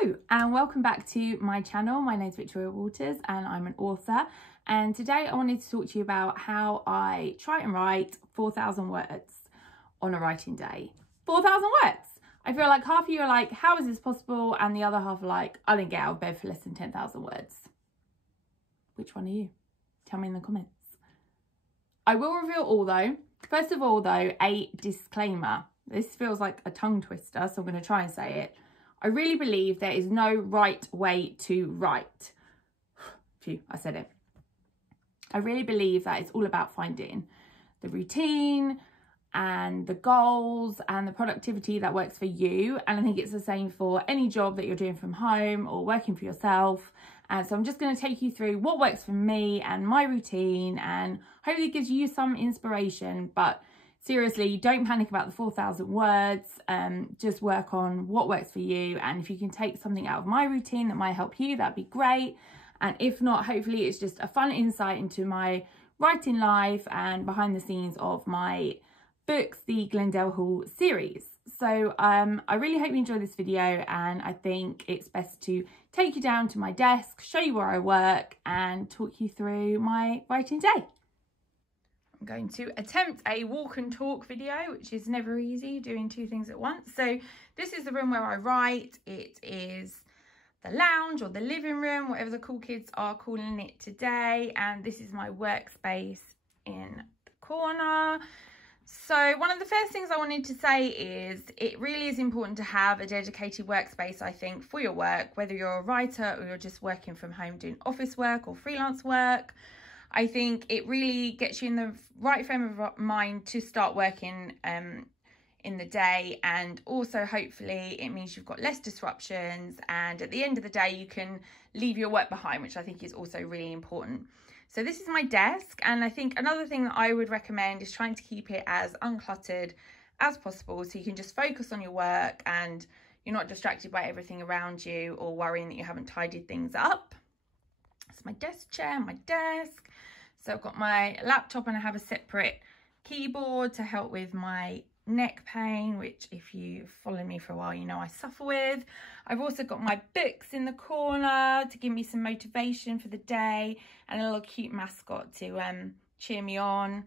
Hello and welcome back to my channel. My name is Victoria Waters and I'm an author, and today I wanted to talk to you about how I try and write 4,000 words on a writing day. 4,000 words! I feel like half of you are like, how is this possible? And the other half are like, I didn't get out of bed for less than 10,000 words. Which one are you? Tell me in the comments. I will reveal all though. First of all though, a disclaimer. This feels like a tongue twister, so I'm going to try and say it. I really believe there is no right way to write. Phew, I said it. I really believe that it's all about finding the routine and the goals and the productivity that works for you. And I think it's the same for any job that you're doing from home or working for yourself. And so I'm just going to take you through what works for me and my routine, and hopefully it gives you some inspiration. But seriously, don't panic about the 4,000 words. Just work on what works for you. And if you can take something out of my routine that might help you, that'd be great. And if not, hopefully it's just a fun insight into my writing life and behind the scenes of my books, the Glendale Hall series. So I really hope you enjoy this video, and I think it's best to take you down to my desk, show you where I work and talk you through my writing day. I'm going to attempt a walk and talk video, which is never easy, doing two things at once. So this is the room where I write. It is the lounge or the living room, whatever the cool kids are calling it today. And this is my workspace in the corner. So one of the first things I wanted to say is it really is important to have a dedicated workspace, I think, for your work, whether you're a writer or you're just working from home doing office work or freelance work. I think it really gets you in the right frame of mind to start working in the day, and also hopefully it means you've got less disruptions, and at the end of the day you can leave your work behind, which I think is also really important. So this is my desk, and I think another thing that I would recommend is trying to keep it as uncluttered as possible, so you can just focus on your work and you're not distracted by everything around you or worrying that you haven't tidied things up. It's my desk chair, my desk. So I've got my laptop and I have a separate keyboard to help with my neck pain, which if you follow me for a while, you know I suffer with. I've also got my books in the corner to give me some motivation for the day, and a little cute mascot to cheer me on.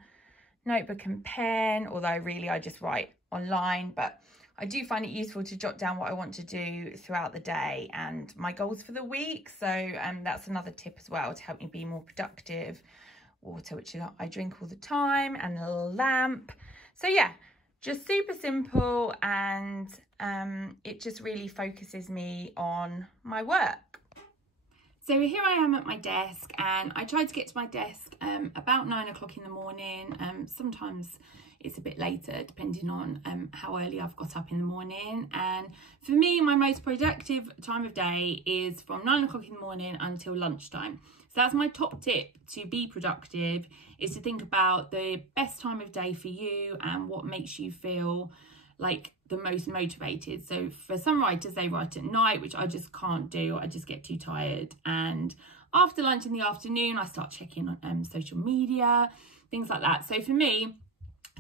Notebook and pen, although really I just write online, but I do find it useful to jot down what I want to do throughout the day and my goals for the week. So that's another tip as well to help me be more productive. Water, which I drink all the time, and a little lamp. So yeah, just super simple, and it just really focuses me on my work. So here I am at my desk, and I try to get to my desk about 9 o'clock in the morning. Sometimes it's a bit later depending on how early I've got up in the morning. And for me, my most productive time of day is from 9 o'clock in the morning until lunchtime. So that's my top tip to be productive, is to think about the best time of day for you and what makes you feel like the most motivated. So for some writers, they write at night, which I just can't do. I just get too tired. And after lunch in the afternoon, I start checking on social media, things like that. So for me,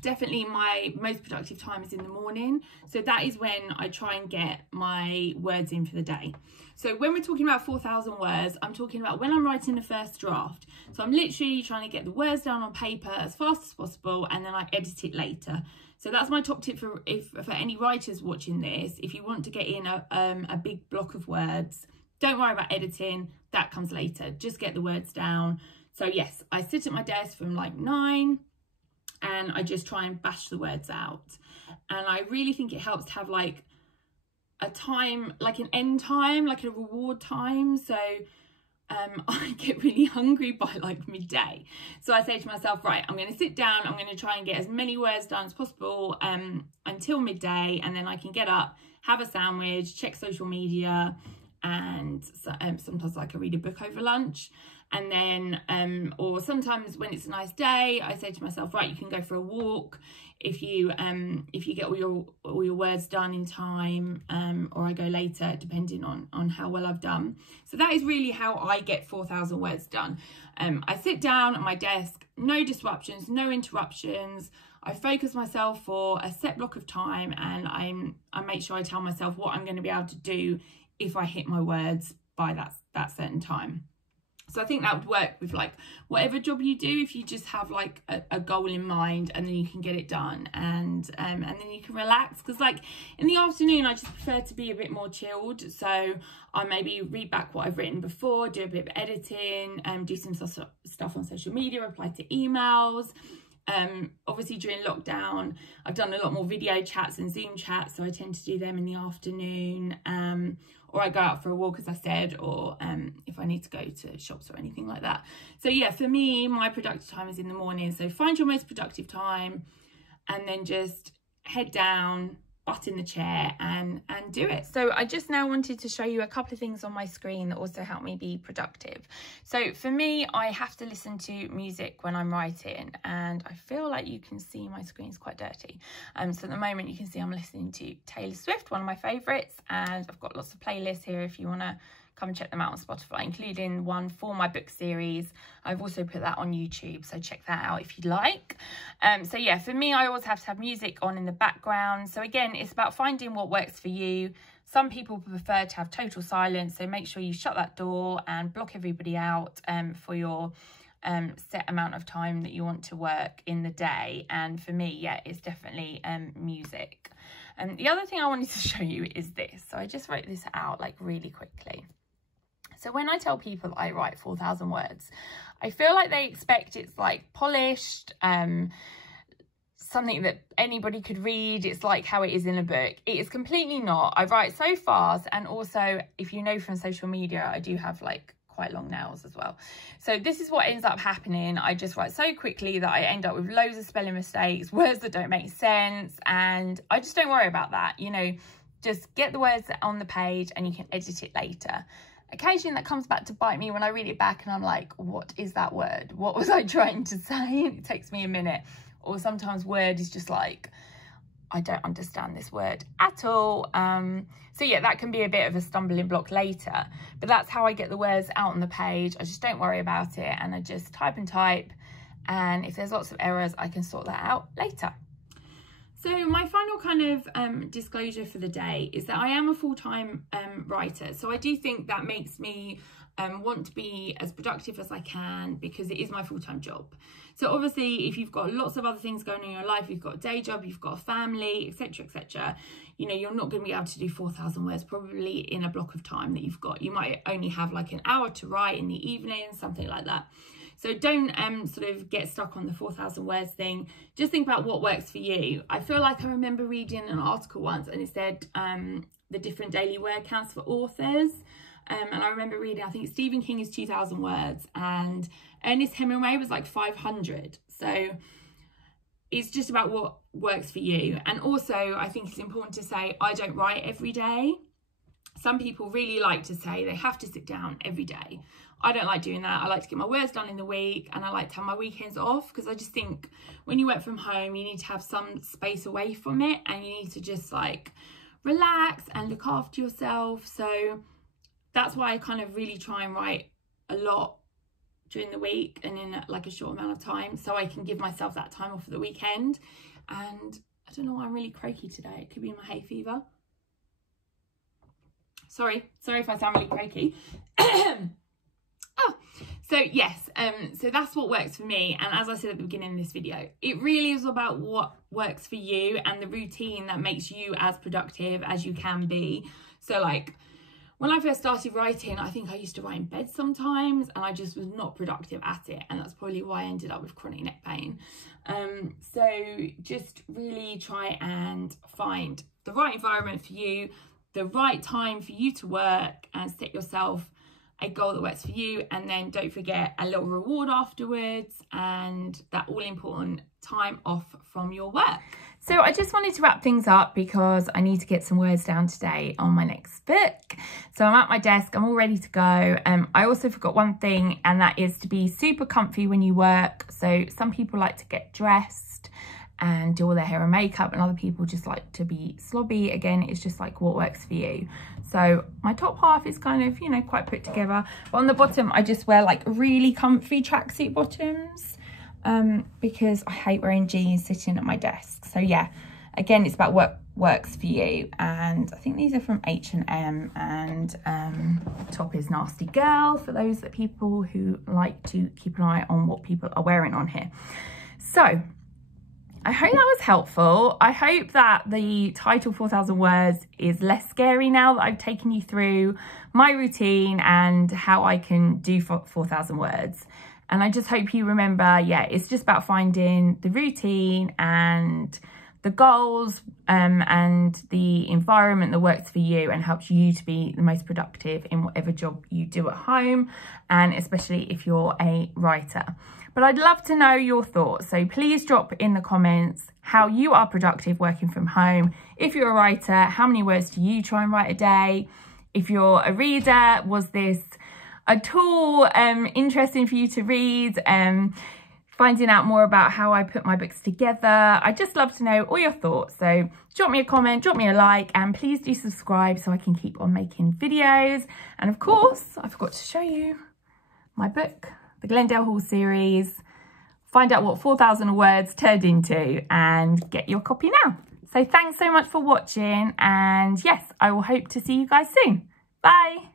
definitely my most productive time is in the morning. So that is when I try and get my words in for the day. So when we're talking about 4,000 words, I'm talking about when I'm writing the first draft. So I'm literally trying to get the words down on paper as fast as possible, and then I edit it later. So that's my top tip for any writers watching this. If you want to get in a big block of words, don't worry about editing. That comes later. Just get the words down. So yes, I sit at my desk from like 9 and I just try and bash the words out. And I really think it helps to have like a time, like an end time, like a reward time. So I get really hungry by like midday. So I say to myself, right, I'm going to sit down, I'm going to try and get as many words done as possible until midday, and then I can get up, have a sandwich, check social media, and sometimes I can read a book over lunch. And then, or sometimes when it's a nice day, I say to myself, right, you can go for a walk if you get all your words done in time, or I go later, depending on how well I've done. So that is really how I get 4,000 words done. I sit down at my desk, no disruptions, no interruptions. I focus myself for a set block of time, and I make sure I tell myself what I'm going to be able to do if I hit my words by that certain time. So I think that would work with like whatever job you do, if you just have like a goal in mind, and then you can get it done, and then you can relax. Because like in the afternoon, I just prefer to be a bit more chilled. So I maybe read back what I've written before, do a bit of editing, do some stuff on social media, reply to emails. Obviously during lockdown, I've done a lot more video chats and Zoom chats, so I tend to do them in the afternoon. Or I go out for a walk, as I said, or if I need to go to shops or anything like that. So yeah, for me, my productive time is in the morning. So find your most productive time and then just head down, butt in the chair and do it. So I just now wanted to show you a couple of things on my screen that also help me be productive. So for me, I have to listen to music when I'm writing, and I feel like you can see my screen's quite dirty. So at the moment you can see I'm listening to Taylor Swift, one of my favourites, and I've got lots of playlists here if you want to come and check them out on Spotify, including one for my book series. I've also put that on YouTube, so check that out if you'd like. So yeah, for me, I always have to have music on in the background. So again, it's about finding what works for you. Some people prefer to have total silence, so make sure you shut that door and block everybody out for your set amount of time that you want to work in the day. And for me, yeah, it's definitely music. And the other thing I wanted to show you is this. So I just wrote this out like really quickly. So when I tell people that I write 4,000 words, I feel like they expect it's like polished, something that anybody could read. It's like how it is in a book. It is completely not. I write so fast, and also, if you know from social media, I do have like quite long nails as well. So this is what ends up happening. I just write so quickly that I end up with loads of spelling mistakes, words that don't make sense, and I just don't worry about that. You know, just get the words on the page and you can edit it later. Occasionally that comes back to bite me when I read it back and I'm like, what is that word? What was I trying to say? It takes me a minute. Or sometimes word is just like, I don't understand this word at all. So yeah, that can be a bit of a stumbling block later, but that's how I get the words out on the page. I just don't worry about it, and I just type and type. And if there's lots of errors, I can sort that out later. So my final kind of disclosure for the day is that I am a full-time writer. So I do think that makes me want to be as productive as I can, because it is my full-time job. So obviously, if you've got lots of other things going on in your life, you've got a day job, you've got a family, etc., you know, you're not going to be able to do 4,000 words probably in a block of time that you've got. You might only have like an hour to write in the evening, something like that. So don't sort of get stuck on the 4,000 words thing. Just think about what works for you. I feel like I remember reading an article once and it said the different daily word counts for authors. And I remember reading, I think Stephen King is 2,000 words and Ernest Hemingway was like 500. So it's just about what works for you. And also, I think it's important to say, I don't write every day. Some people really like to say they have to sit down every day. I don't like doing that. I like to get my words done in the week, and I like to have my weekends off, because I just think when you work from home, you need to have some space away from it, and you need to just like relax and look after yourself. So that's why I kind of really try and write a lot during the week and in like a short amount of time, so I can give myself that time off for the weekend. And I don't know why I'm really croaky today. It could be my hay fever. Sorry if I sound really croaky. So yes, so that's what works for me. And as I said at the beginning of this video, it really is about what works for you and the routine that makes you as productive as you can be. So like when I first started writing, I think I used to write in bed sometimes, and I just was not productive at it, and that's probably why I ended up with chronic neck pain. So just really try and find the right environment for you, the right time for you to work, and set yourself a goal that works for you. And then don't forget a little reward afterwards and that all important time off from your work. So I just wanted to wrap things up because I need to get some words down today on my next book. So I'm at my desk, I'm all ready to go. I also forgot one thing, and that is to be super comfy when you work. So some people like to get dressed and do all their hair and makeup, and other people just like to be slobby. Again, it's just like what works for you. So my top half is kind of, you know, quite put together, but on the bottom I just wear like really comfy tracksuit bottoms because I hate wearing jeans sitting at my desk. So yeah, again, it's about what works for you. And I think these are from H&M, and top is Nasty Girl for those people who like to keep an eye on what people are wearing on here. So I hope that was helpful. I hope that the title 4,000 words is less scary now that I've taken you through my routine and how I can do 4,000 words. And I just hope you remember, yeah, it's just about finding the routine and the goals and the environment that works for you and helps you to be the most productive in whatever job you do at home, and especially if you're a writer. But I'd love to know your thoughts, so please drop in the comments how you are productive working from home. If you're a writer, how many words do you try and write a day? If you're a reader, was this at all interesting for you to read? Finding out more about how I put my books together. I'd just love to know all your thoughts. So drop me a comment, drop me a like, and please do subscribe so I can keep on making videos. And of course, I forgot to show you my book, the Glendale Hall series. Find out what 4,000 words turned into and get your copy now. So thanks so much for watching, and yes, I will hope to see you guys soon. Bye.